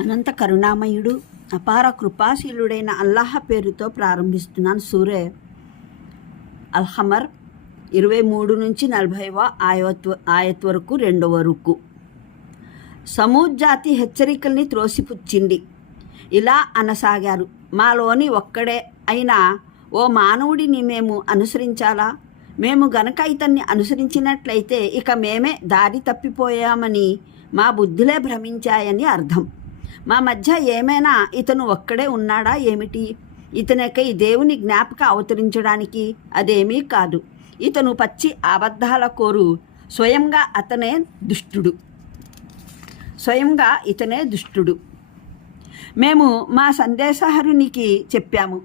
అనంత కరుణామయుడు అపార కృపాశీలుడైన అల్లాహ్ పేరుతో ప్రారంభిస్తున్నాను. సూరే అల్-ఖమర్ 23 నుంచి 40వ ఆయత్ వరకు 2వ రుకు. సమూద్ జాతి హెచ్చరికల్ని త్రోసిపుచ్చింది. ఇలా అనసాగారు, మాలోని ఒక్కడే అయినా ఓ మానవుడిని మేము అనుసరించాలా? మేము గనక ఇతన్ని అనుసరించినట్లయితే ఇక మేమే దారి తప్పిపోయామని మా బుద్ధులే భ్రమించాయని అర్థం. మా మధ్య ఏమైనా ఇతను ఒక్కడే ఉన్నాడా ఏమిటి? ఇతనికై దేవుని జ్ఞాపక అవతరించడానికి అదేమీ కాదు. ఇతను పచ్చి అబద్ధాల కోరు. స్వయంగా ఇతనే దుష్టుడు. మేము మా సందేశహరునికి చెప్పాము,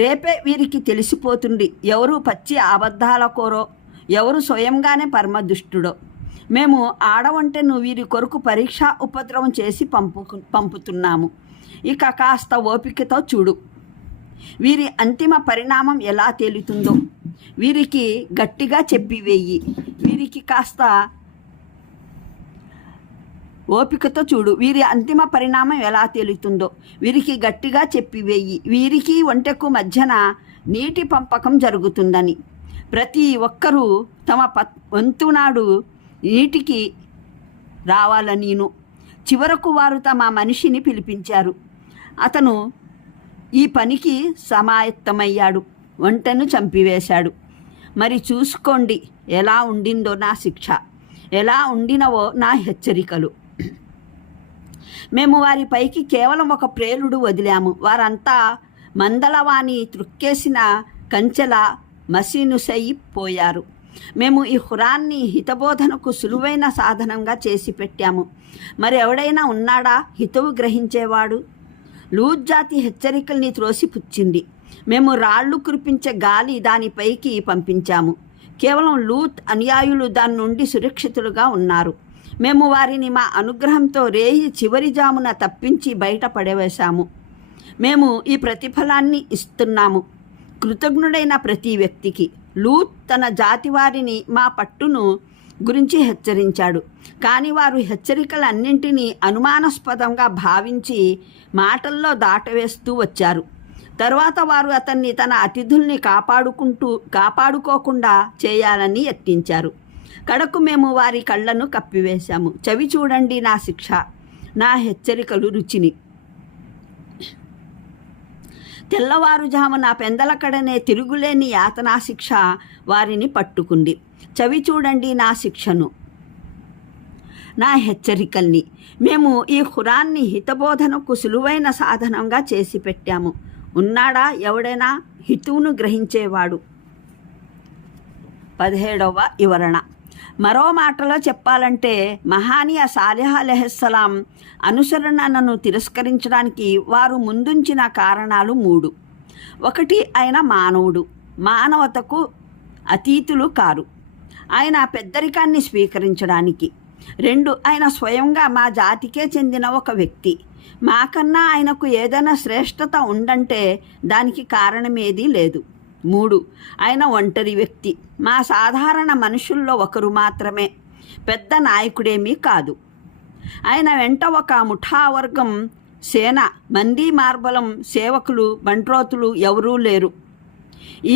రేపే వీరికి తెలిసిపోతుంది ఎవరు పచ్చి అబద్ధాల కోరో, ఎవరు స్వయంగానే పరమదుష్టుడో. మేము ఆడవంటెను వీరి కొరకు పరీక్షా ఉపద్రవం చేసి పంపుతున్నాము. ఇక కాస్త ఓపికతో చూడు, వీరి అంతిమ పరిణామం ఎలా తేలుతుందో. వీరికి గట్టిగా చెప్పివేయి. వీరికి కాస్త ఓపికతో చూడు, వీరి అంతిమ పరిణామం ఎలా తేలుతుందో. వీరికి గట్టిగా చెప్పివేయి. వీరికి ఒంటెకు మధ్యన నీటి పంపకం జరుగుతుందని. ప్రతి ఒక్కరూ తమ వంతునాడు నీటికి రావాలనీను. చివరకు వారు తమ మనిషిని పిలిపించారు. అతను ఈ పనికి సమాయత్తమయ్యాడు. ఒంటెను చంపివేశాడు. మరి చూసుకోండి ఎలా ఉండిందో నా శిక్ష, ఎలా ఉండినవో నా హెచ్చరికలు. మేము వారిపైకి కేవలం ఒక ప్రేలుడు వదిలాము. వారంతా మందలవాణి త్రుక్కేసిన కంచెల మసీనుసైపోయారు. మేము ఈ ఖురాన్ని హితబోధనకు సులువైన సాధనంగా చేసి పెట్టాము. మరి ఎవడైనా ఉన్నాడా హితవు గ్రహించేవాడు? లూత్ జాతి హెచ్చరికల్ని త్రోసిపుచ్చింది. మేము రాళ్లు కురిపించే గాలి దానిపైకి పంపించాము. కేవలం లూత్ అనుయాయులు దాని నుండి సురక్షితులుగా ఉన్నారు. మేము వారిని మా అనుగ్రహంతో రేయి చివరి జామున తప్పించి బయట పడవేశాము. మేము ఈ ప్రతిఫలాన్ని ఇస్తున్నాము కృతజ్ఞుడైన ప్రతి వ్యక్తికి. లూత్ తన జాతి వారిని మా పట్టును గురించి హెచ్చరించాడు. కానీ వారు హెచ్చరికలన్నింటినీ అనుమానాస్పదంగా భావించి మాటల్లో దాటవేస్తూ వచ్చారు. తరువాత వారు అతన్ని తన అతిథుల్ని కాపాడుకోకుండా చేయాలని యత్నించారు. కడకు మేము వారి కళ్ళను కప్పివేశాము. చవి చూడండి నా శిక్ష, నా హెచ్చరికలు రుచిని. తెల్లవారుజామున పెందలకడనే తిరుగులేని యాతనా శిక్ష వారిని పట్టుకుంది. చవి చూడండి నా శిక్షను, నా హెచ్చరికల్ని. మేము ఈ ఖురాన్ని హితబోధనకు సులువైన సాధనంగా చేసి పెట్టాము. ఉన్నాడా ఎవడైనా హితువును గ్రహించేవాడు? 17వ వివరణ. మరో మాటలో చెప్పాలంటే మహానీయ సాలిహ్ అలైహిస్సలాం అనుసరణను తిరస్కరించడానికి వారు ముందుంచిన కారణాలు 3. 1, ఆయన మానవుడు, మానవతకు అతీతులు కారు. ఆయన పెద్దరికాన్ని స్వీకరించడానికి. 2, ఆయన స్వయంగా మా జాతికే చెందిన ఒక వ్యక్తి. మాకన్నా ఆయనకు ఏదైనా శ్రేష్టత ఉందంటే దానికి కారణమేదీ లేదు. 3, ఆయన ఒంటరి వ్యక్తి, మా సాధారణ మనుషుల్లో ఒకరు మాత్రమే, పెద్ద నాయకుడేమీ కాదు. ఆయన వెంట ఒక ముఠావర్గం, సేన, మంది మార్బలం, సేవకులు, బంట్రోతులు ఎవరూ లేరు.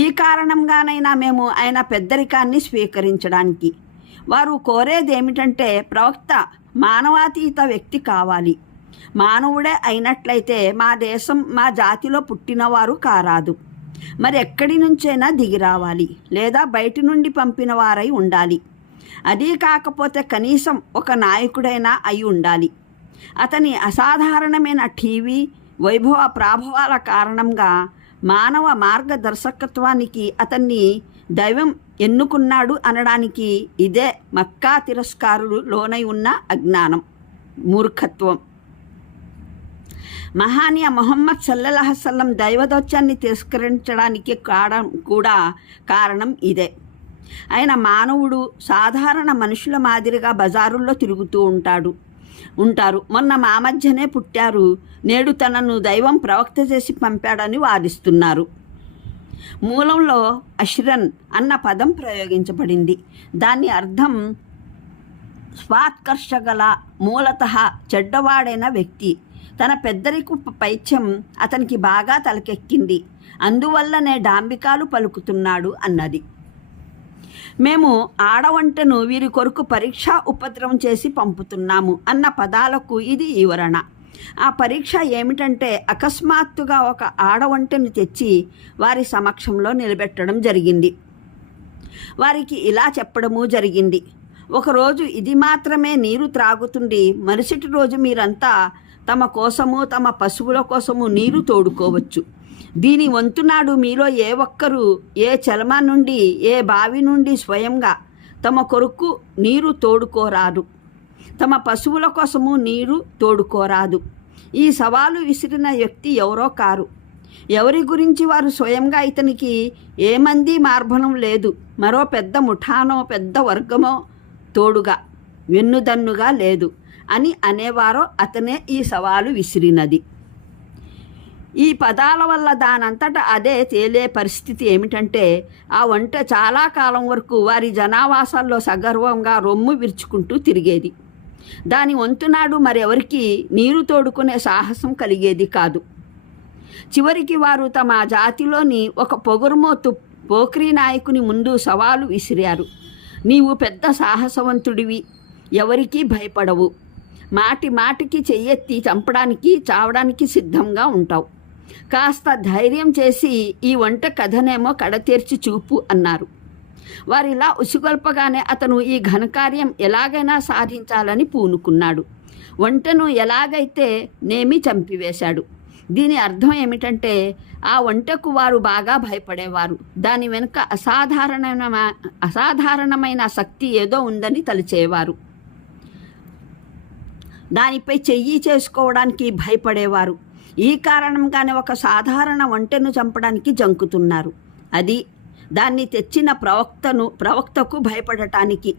ఈ కారణంగానైనా మేము ఆయన పెద్దరికాన్ని స్వీకరించడానికి. వారు కోరేదేమిటంటే ప్రవక్త మానవాతీత వ్యక్తి కావాలి. మానవుడే అయినట్లయితే మా దేశం, మా జాతిలో పుట్టినవారు కారాదు. మరి ఎక్కడి నుంచైనా దిగి రావాలి, లేదా బయటి నుండి పంపిన వారై ఉండాలి. అదీ కాకపోతే కనీసం ఒక నాయకుడైనా అయి ఉండాలి. అతని అసాధారణమైన టీవీ వైభవ ప్రాభవాల కారణంగా మానవ మార్గదర్శకత్వానికి అతన్ని దైవం ఎన్నుకున్నాడు అనడానికి ఇదే మక్కా తిరస్కారులు లోనై ఉన్న అజ్ఞానం, మూర్ఖత్వం. మహానీయ ముహమ్మద్ సల్లల్లాహు అలైహి వసల్లం దైవదౌత్యాన్ని తిరస్కరించడానికి కూడా కారణం ఇదే. ఆయన మానవుడు, సాధారణ మనుషుల మాదిరిగా బజారుల్లో తిరుగుతూ ఉంటారు. మొన్న మా మధ్యనే పుట్టారు, నేడు తనను దైవం ప్రవక్త చేసి పంపాడని వాదిస్తున్నారు. మూలంలో అష్రన్ అన్న పదం ప్రయోగించబడింది. దాని అర్థం స్వాత్కర్షగల, మూలతః చెడ్డవాడైన వ్యక్తి, తన పెద్దరికు పైత్యం అతనికి బాగా తలకెక్కింది, అందువల్లనే డాంబికాలు పలుకుతున్నాడు అన్నది. మేము ఆడవంటను వీరి కొరకు పరీక్షా ఉపద్రవం చేసి పంపుతున్నాము అన్న పదాలకు ఇది వివరణ. ఆ పరీక్ష ఏమిటంటే అకస్మాత్తుగా ఒక ఆడవంటను తెచ్చి వారి సమక్షంలో నిలబెట్టడం జరిగింది. వారికి ఇలా చెప్పడము జరిగింది, ఒకరోజు ఇది మాత్రమే నీరు త్రాగుతుంది, మరుసటి రోజు మీరంతా తమ కోసము తమ పశువుల కోసము నీరు తోడుకోవచ్చు. దీని వంతునాడు మీలో ఏ ఒక్కరూ ఏ చలమ నుండి ఏ బావి నుండి స్వయంగా తమ కొరకు నీరు తోడుకోరాదు, తమ పశువుల కోసము నీరు తోడుకోరాదు. ఈ సవాలు విసిరిన వ్యక్తి ఎవరో కారు. ఎవరి గురించి వారు స్వయంగా ఇతనికి ఏమంది మార్భనం లేదు, మరో పెద్ద ముఠానో పెద్ద వర్గమో తోడుగా వెన్నుదన్నుగా లేదు అని అనేవారో అతనే ఈ సవాలు విసిరినది. ఈ పదాల వల్ల దానంతట అదే తేలే పరిస్థితి ఏమిటంటే ఆ వంట చాలా కాలం వరకు వారి జనావాసాల్లో సగర్వంగా రొమ్ము విరుచుకుంటూ తిరిగేది. దాని వంతునాడు మరెవరికి నీరు తోడుకునే సాహసం కలిగేది కాదు. చివరికి వారు తమ జాతిలోని ఒక పొగరుమోతు పోక్రీ నాయకుని ముందు సవాలు విసిరారు. నీవు పెద్ద సాహసవంతుడివి, ఎవరికీ భయపడవు, మాటి మాటికి చెయ్యెత్తి చంపడానికి చావడానికి సిద్ధంగా ఉంటావు, కాస్త ధైర్యం చేసి ఈ వంట కథనేమో కడతీర్చి చూపు అన్నారు. వారిలా ఉసిగొల్పగానే అతను ఈ ఘనకార్యం ఎలాగైనా సాధించాలని పూనుకున్నాడు. వంటను ఎలాగైతే నేమి చంపివేశాడు. దీని అర్థం ఏమిటంటే ఆ వంటకు వారు బాగా భయపడేవారు. దాని వెనుక అసాధారణమైన శక్తి ఏదో ఉందని తలిచేవారు. దానిపై చెయ్యి చేసుకోవడానికి భయపడేవారు. ఈ కారణంగానే ఒక సాధారణ వంటను చంపడానికి జంకుతున్నారు. అది దాన్ని తెచ్చిన ప్రవక్తకు భయపడటానికి.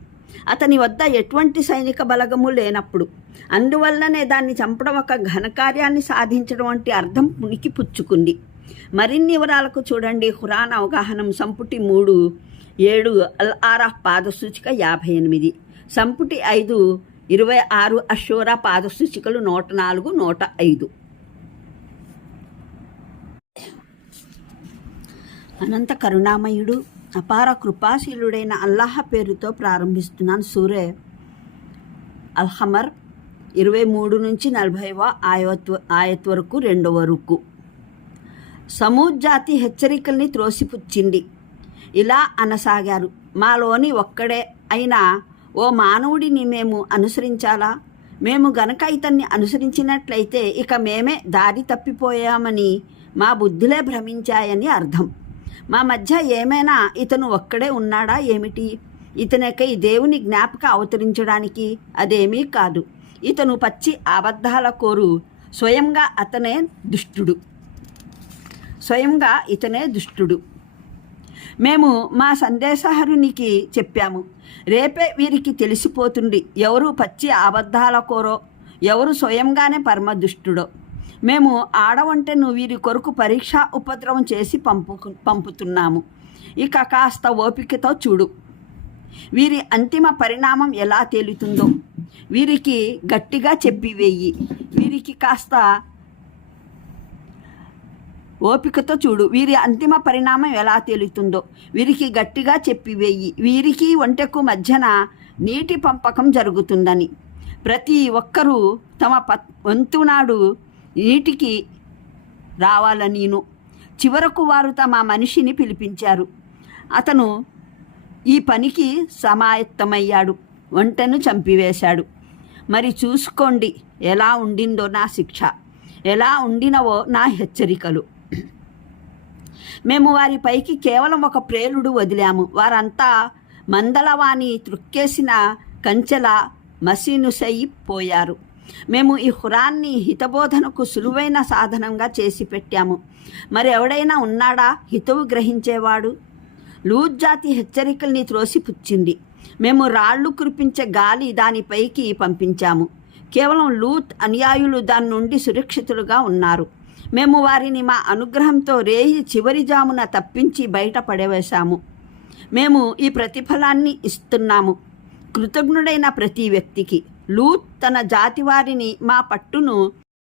అతని వద్ద ఎటువంటి సైనిక బలగము లేనప్పుడు. అందువల్లనే దాన్ని చంపడం ఒక ఘనకార్యాన్ని సాధించడం వంటి అర్థం పునికి పుచ్చుకుంది. మరిన్ని వివరాలకు చూడండి ఖురాన్ అవగాహనం సంపుటి 3 7 అల్ ఆరాఫ్ పాదసూచిక 58, సంపుటి 5 26 అషూరా పాదసూచికలు 104 105. అనంత కరుణామయుడు అపార కృపాశీలుడైన అల్లాహ్ పేరుతో ప్రారంభిస్తున్నాను. సూరే అల్-ఖమర్ 23 నుంచి 40వ ఆయత్ వరకు 2వ రుకు. సమూద్ జాతి హెచ్చరికల్ని త్రోసిపుచ్చింది. ఇలా అనసాగారు, మాలోని ఒక్కడే అయినా ఓ మానవుడిని మేము అనుసరించాలా? మేము గనక ఇతన్ని అనుసరించినట్లయితే ఇక మేమే దారి తప్పిపోయామని మా బుద్ధులే భ్రమించాయని అర్థం. మా మధ్య ఏమైనా ఇతను ఒక్కడే ఉన్నాడా ఏమిటి? ఇతనికై దేవుని జ్ఞాపక అవతరించడానికి అదేమీ కాదు. ఇతను పచ్చి అబద్ధాల కోరు. స్వయంగా ఇతనే దుష్టుడు. మేము మా సందేశహరునికి చెప్పాము, రేపే వీరికి తెలిసిపోతుంది ఎవరు పచ్చి అబద్ధాల కోరో, ఎవరు స్వయంగానే పరమదుష్టుడో. మేము ఆడవంటను వీరి కొరకు పరీక్షా ఉపద్రవం చేసి పంపుతున్నాము. ఇక కాస్త ఓపికతో చూడు, వీరి అంతిమ పరిణామం ఎలా తేలుతుందో. వీరికి గట్టిగా చెప్పివేయి. వీరికి కాస్త ఓపికతో చూడు, వీరి అంతిమ పరిణామం ఎలా తేలుతుందో. వీరికి గట్టిగా చెప్పివేయి, వీరికి వంటకు మధ్యన నీటి పంపకం జరుగుతుందని. ప్రతి ఒక్కరూ తమ వంతునాడు నీటికి రావాలనీను. చివరకు వారు తమ మనిషిని పిలిపించారు. అతను ఈ పనికి సమాయత్తమయ్యాడు, వంటను చంపివేశాడు. మరి చూసుకోండి ఎలా ఉండిందో నా శిక్ష, ఎలా ఉండినవో నా హెచ్చరికలు. మేము వారి పైకి కేవలం ఒక ప్రేలుడు వదిలాము. వారంతా మందలవాణి త్రుక్కేసిన కంచెల మసీనుసైపోయారు. మేము ఈ ఖురాన్ని హితబోధనకు సులువైన సాధనంగా చేసి పెట్టాము. మరి ఎవడైనా ఉన్నాడా హితవు గ్రహించేవాడు? లూత్ జాతి హెచ్చరికల్ని త్రోసిపుచ్చింది. మేము రాళ్లు కురిపించే గాలి దానిపైకి పంపించాము. కేవలం లూత్ అనుయాయులు దాని నుండి సురక్షితులుగా ఉన్నారు. మేము వారిని మా అనుగ్రహంతో రేయి చివరి జామున తప్పించి బయట పడవేశాము. మేము ఈ ప్రతిఫలాన్ని ఇస్తున్నాము కృతజ్ఞుడైన ప్రతి వ్యక్తికి. లూత్ తన జాతి వారిని మా పట్టును